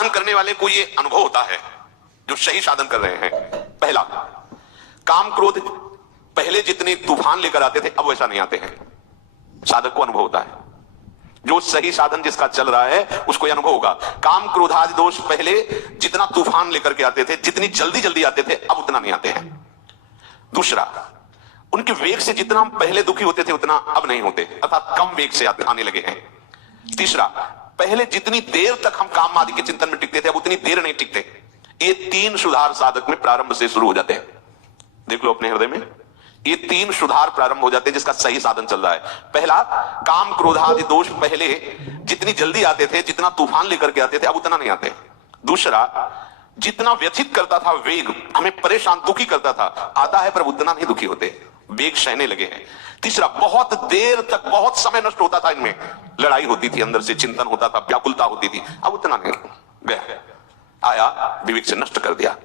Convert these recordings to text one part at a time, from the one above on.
साधन करने वाले को ये अनुभव होता है, जो सही साधन कर रहे हैं। पहला, काम क्रोध पहले जितने तूफान लेकर आते थे अब वैसा नहीं आते हैं। साधक को अनुभव होता है, जो सही साधन जिसका चल रहा है उसको यह अनुभव होगा। काम क्रोधादि दोष पहले जितना तूफान लेकर के आते थे, जितनी जल्दी जल्दी आते थे, अब उतना नहीं आते हैं। दूसरा, उनके वेग से जितना हम पहले दुखी होते थे उतना अब नहीं होते, अर्थात कम वेग से आने लगे हैं। तीसरा, पहले जितनी देर तक हम काम आदि के चिंतन में टिकते थे अब उतनी देर नहीं टिकते। ये तीन सुधार साधक में प्रारंभ से शुरू हो जाते हैं। देख लो अपने हृदय में, ये तीन सुधार प्रारंभ हो जाते हैं जिसका सही साधन चल रहा है। पहला, काम क्रोधादि दोष पहले जितनी जल्दी आते थे, जितना तूफान लेकर के आते थे, अब उतना नहीं आते। दूसरा, जितना व्यथित करता था वेग, हमें परेशान दुखी करता था, आता है पर उतना नहीं दुखी होते, वेग सहने लगे हैं। तीसरा, बहुत देर तक बहुत समय नष्ट होता था, इनमें लड़ाई होती थी, अंदर से चिंतन होता था, व्याकुलता होती थी, अब उतना नहीं गया, आया विवेक से नष्ट कर दिया।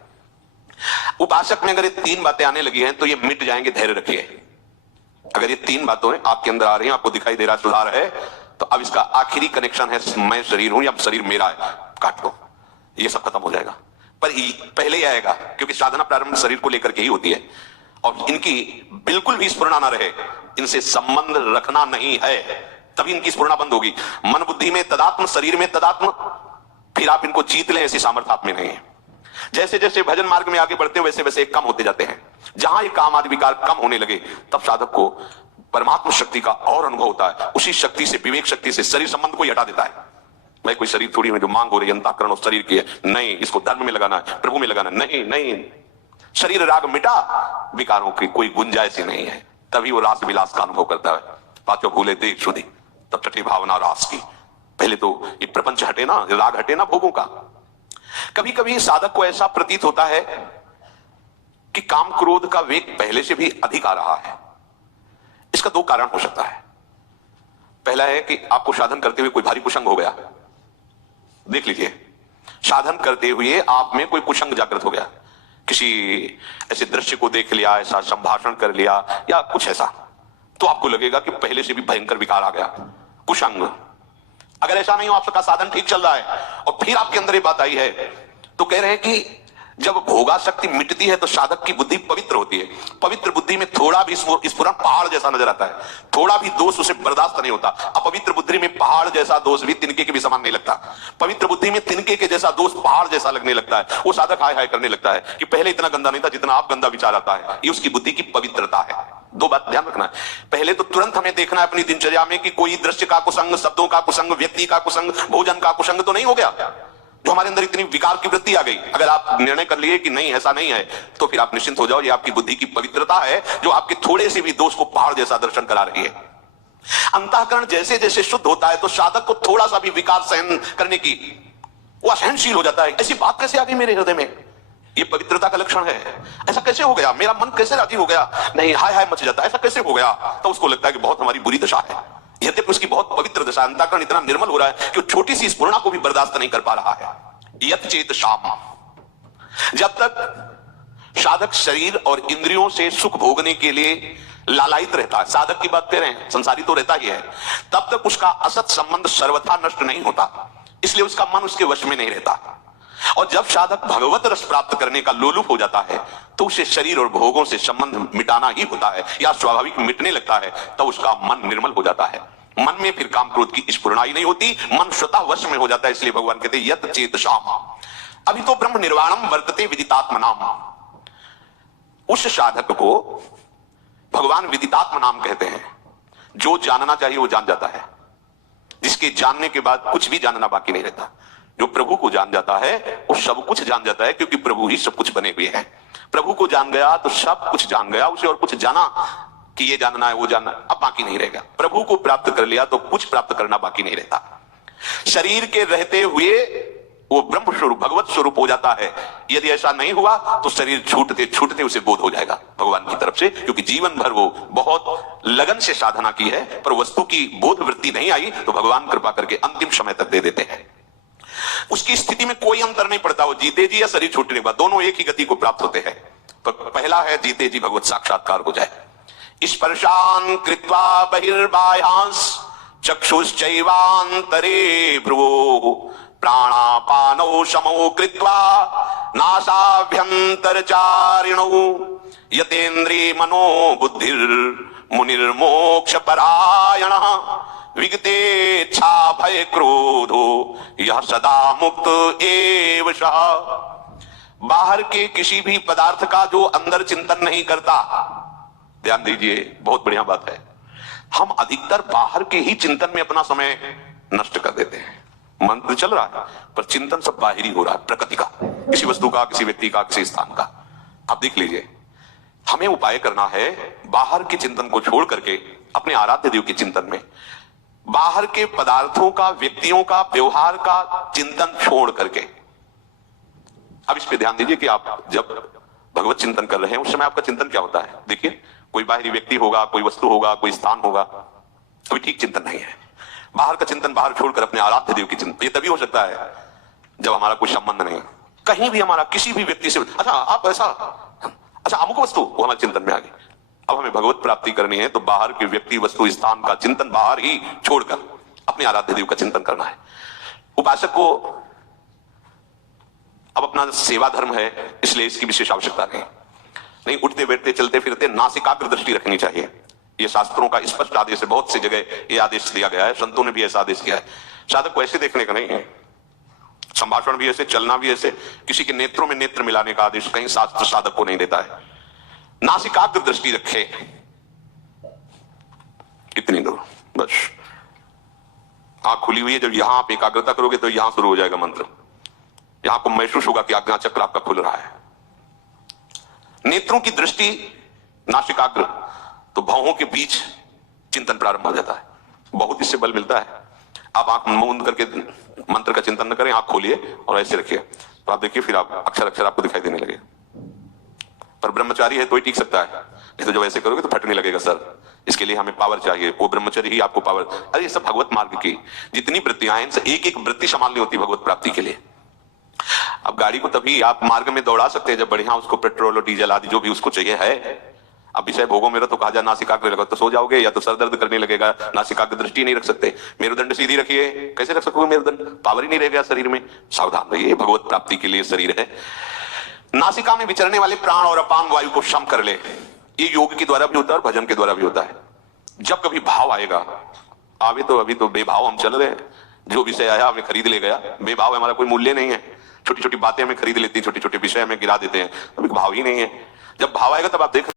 उपासक में अगर ये तीन बातें आने लगी हैं तो ये मिट जाएंगे, धैर्य रखिए। अगर ये तीन बातें आपके अंदर आ रही हैं, आपको दिखाई दे रहा सुधार है, तो अब इसका आखिरी कनेक्शन है मैं शरीर हूं या शरीर मेरा है, काट दो, ये सब खत्म हो जाएगा। पर पहले ही आएगा, क्योंकि साधना प्रारंभ शरीर को लेकर के ही होती है, और इनकी बिल्कुल भी स्फुरना न रहे, इनसे संबंध रखना नहीं है, तभी इनकी स्फुरना बंद होगी। मन बुद्धि में तदात्म, शरीर में तदात्म, फिर आप इनको जीत लें ऐसी सामर्थ्य आप में नहीं है। जैसे जैसे भजन मार्ग में आगे बढ़ते हैं वैसे वैसे कम होते जाते हैं। जहां ये काम आदि विकार कम होने लगे तब साधक को परमात्मा शक्ति का और अनुभव होता है। उसी शक्ति से, विवेक शक्ति से शरीर संबंध को ही हटा देता है। मैं कोई शरीर थोड़ी में जो मांग हो रही है अंतःकरण और शरीर की है, नहीं, इसको धर्म में लगाना है, प्रभु में लगाना, नहीं नहीं, शरीर राग मिटा, विकारों की कोई गुंजाइश ही नहीं है, तभी वो रास विलास का अनुभव करता है। पांचों भूले देख शुद्धि तब छठी भावना रास की। पहले तो ये प्रपंच हटे ना, राग हटे ना भोगों का। कभी कभी साधक को ऐसा प्रतीत होता है कि काम क्रोध का वेग पहले से भी अधिक आ रहा है। इसका दो कारण हो सकता है। पहला है कि आपको साधन करते हुए कोई भारी कुसंग हो गया। देख लीजिए, साधन करते हुए आप में कोई कुसंग जागृत हो गया, किसी ऐसे दृश्य को देख लिया, ऐसा संभाषण कर लिया या कुछ ऐसा, तो आपको लगेगा कि पहले से भी भयंकर विकार आ गया, कुसंग। अगर ऐसा नहीं हो, आपका साधन ठीक चल रहा है और फिर आपके अंदर ये बात आई है, तो कह रहे हैं कि जब भोगा शक्ति मिटती है तो साधक की बुद्धि पवित्र होती है। पवित्र बुद्धि में थोड़ा भी स्फुरन पहाड़ जैसा नजर आता है, थोड़ा भी दोष उसे बर्दाश्त नहीं होता। अपवित्र बुद्धि में पहाड़ जैसा दोष भी तिनके के भी समान नहीं लगता, पवित्र बुद्धि में तिनके के जैसा दोष पहाड़ जैसा लगने लगता है। वो साधक हाय हाय करने लगता है कि पहले इतना गंदा नहीं था जितना आप गंदा विचार आता है। ये उसकी बुद्धि की पवित्रता है। दो बात ध्यान रखना है, पहले तो तुरंत हमें देखना है अपनी दिनचर्या में कि कोई दृश्य का कुसंग, शब्दों का कुसंग, व्यक्ति का कुसंग, भोजन का कुसंग तो नहीं हो गया, जो हमारे अंदर इतनी विकार की वृत्ति आ गई। अगर आप निर्णय कर लिए कि नहीं ऐसा नहीं है, तो फिर आप निश्चिंत हो जाओ, ये आपकी बुद्धि की पवित्रता है जो आपके थोड़े से भी दोष को पहाड़ जैसा दर्शन करा रही है। अंतःकरण जैसे जैसे शुद्ध होता है तो साधक को थोड़ा सा भी विकार सहन करने की वो असहनशील हो जाता है। ऐसी बात कैसे आ गई मेरे हृदय में, ये पवित्रता का लक्षण है। ऐसा कैसे हो गया, मेरा मन कैसे राजी हो गया, नहीं हाय हाय मच जाता है, ऐसा कैसे हो गया, तो उसको लगता है कि बहुत हमारी बुरी दशा है। यद्यपि उसकी बहुत पवित्र दशा, अंतःकरण इतना निर्मल हो रहा है कि वो छोटी सी स्फुरणा को भी बर्दाश्त नहीं कर पा रहा है। यत चेत शाम, जब तक साधक शरीर और इंद्रियों से सुख भोगने के लिए लालायित रहता है, साधक की बात कर रहे हैं, संसारी तो रहता ही है, तब तक उसका असत संबंध सर्वथा नष्ट नहीं होता, इसलिए उसका मन उसके वश में नहीं रहता। और जब साधक भगवत रस प्राप्त करने का लोलुप हो जाता है तो उसे शरीर और भोगों से संबंध मिटाना ही होता है या स्वाभाविक मिटने लगता है, तब उसका मन निर्मल हो जाता है। मन में फिर काम क्रोध की स्फुरणा ही नहीं होती, मन स्वतः वश में हो जाता है। इसलिए भगवान कहते हैं यत चेत शाम। अभी तो ब्रह्म निर्वाणम वर्तते विदितात्मनाम, उस साधक को भगवान विदितात्म नाम कहते हैं। जो जानना चाहिए वो जान जाता है, जिसके जानने के बाद कुछ भी जानना बाकी नहीं रहता। जो प्रभु को जान जाता है वो सब कुछ जान जाता है, क्योंकि प्रभु ही सब कुछ बने हुए हैं। प्रभु को जान गया तो सब कुछ जान गया, उसे और कुछ जाना कि ये जानना है वो जानना अब बाकी नहीं रहेगा। प्रभु को प्राप्त कर लिया तो कुछ प्राप्त करना बाकी नहीं रहता। शरीर के रहते हुए वो ब्रह्म स्वरूप भगवत स्वरूप हो जाता है। यदि ऐसा नहीं हुआ तो शरीर छूटते छूटते उसे बोध हो जाएगा भगवान की तरफ से, क्योंकि जीवन भर वो बहुत लगन से साधना की है, पर वस्तु की बोध वृत्ति नहीं आई तो भगवान कृपा करके अंतिम समय तक दे देते हैं। उसकी स्थिति में कोई अंतर नहीं पड़ता, वो जीते जी या शरीर छूटने के बाद दोनों एक ही गति को प्राप्त होते हैं। तो पहला है जीते जी भगवत साक्षात्कार हो जाए। स्पर्शान कृत्वा बहिर्बाह्यांस चक्षुश्चैवांतरे भ्रुवो प्राणापानौ समौ कृत्वा नासाभ्यन्तरचारिणौ यतेन्द्रिय मनो बुद्धिर मुनिर्मोक्ष परायणः विगतेच्छा भय क्रोधो यह सदा मुक्त एव सः। बाहर के किसी भी पदार्थ का जो अंदर चिंतन नहीं करता, ध्यान दीजिए, बहुत बढ़िया बात है, हम अधिकतर बाहर के ही चिंतन में अपना समय नष्ट कर देते हैं। मन तो चल रहा है पर चिंतन सब बाहरी हो रहा है, प्रकृति का, किसी वस्तु का, किसी व्यक्ति का, किसी स्थान का। आप देख लीजिए, हमें उपाय करना है बाहर के चिंतन को छोड़ करके अपने आराध्य देव के चिंतन में, बाहर के पदार्थों का, व्यक्तियों का, व्यवहार का चिंतन छोड़ करके। अब इस पे ध्यान दीजिए कि आप जब भगवत चिंतन कर रहे हैं उस समय आपका चिंतन क्या होता है। देखिए, कोई बाहरी व्यक्ति होगा, कोई वस्तु होगा, कोई स्थान होगा, अभी ठीक चिंतन नहीं है। बाहर का चिंतन बाहर छोड़कर अपने आराध्य देव की चिंतन, ये तभी हो सकता है जब हमारा कोई संबंध नहीं, कहीं भी हमारा किसी भी व्यक्ति से, अच्छा आप ऐसा, अच्छा अमुक वस्तु, वो हमारे चिंतन में आ गई। अब हमें भगवत प्राप्ति करनी है तो बाहर के व्यक्ति, वस्तु, स्थान का चिंतन बाहर ही छोड़कर अपने आराध्य देव का चिंतन करना है। उपासक को अब अपना सेवा धर्म है, इसलिए इसकी विशेष आवश्यकता नहीं, उठते बैठते चलते फिरते नासिकाग्र दृष्टि रखनी चाहिए। ये शास्त्रों का स्पष्ट आदेश है, बहुत सी जगह ये आदेश दिया गया है, संतों ने भी ऐसा आदेश किया है। साधक को ऐसे देखने का नहीं है, संभाषण भी ऐसे, चलना भी ऐसे, किसी के नेत्रों में नेत्र मिलाने का आदेश कहीं शास्त्र साधक को नहीं देता है। नासिकाग्र दृष्टि रखे, इतनी दूर बस। आंख खुली हुई है, जब यहां आप एकाग्रता करोगे तो यहां शुरू हो जाएगा मंत्र, यहां आपको महसूस होगा कि आज्ञा चक्र आपका खुल रहा है। नेत्रों की दृष्टि नासिकाग्र, तो भवों के बीच चिंतन प्रारंभ हो जाता है, बहुत इससे बल मिलता है। आप आंख मूंद करके मंत्र का चिंतन न करें, आंख खोलिए और ऐसे रखिए, तो आप देखिए फिर आप अक्षर अक्षर आपको दिखाई देने लगे। पर ब्रह्मचारी है तो ही टीक सकता है, नहीं तो जब ऐसे करोगे तो फटने लगेगा सर। इसके लिए हमें पावर चाहिए, वो ब्रह्मचर्य ही आपको पावर। अरे ये सब भगवत मार्ग की जितनी वृत्तियां हैं, एक एक वृत्ति संभालनी होती है भगवत प्राप्ति के लिए। अब गाड़ी को तभी आप मार्ग में दौड़ा सकते हैं जब बढ़िया उसको पेट्रोल और डीजल आदि जो भी उसको चाहिए है। अब विषय भोगो मेरा तो कहा जा नासिकाग्र लगा तो सो जाओगे, या तो सर दर्द करने लगेगा, नासिकाग्र दृष्टि नहीं रख सकते। मेरुदंड सीधी रखिए, कैसे रख सकोगे मेरुदंड, पावर ही नहीं रहेगा शरीर में। सावधान रहिए, भगवत प्राप्ति के लिए शरीर है। नासिका में विचरने वाले प्राण और अपान वायु को शम कर ले, ये योग के द्वारा भी होता है और भजन के द्वारा भी होता है। जब कभी भाव आएगा, आवे तो अभी तो बेभाव हम चल रहे हैं, जो विषय आया हमें खरीद ले गया, बेभाव हमारा कोई मूल्य नहीं है, छोटी छोटी बातें हमें खरीद लेती हैं, छोटे छोटे विषय हमें गिरा देते हैं, अभी भाव ही नहीं है। जब भाव आएगा तब आप देख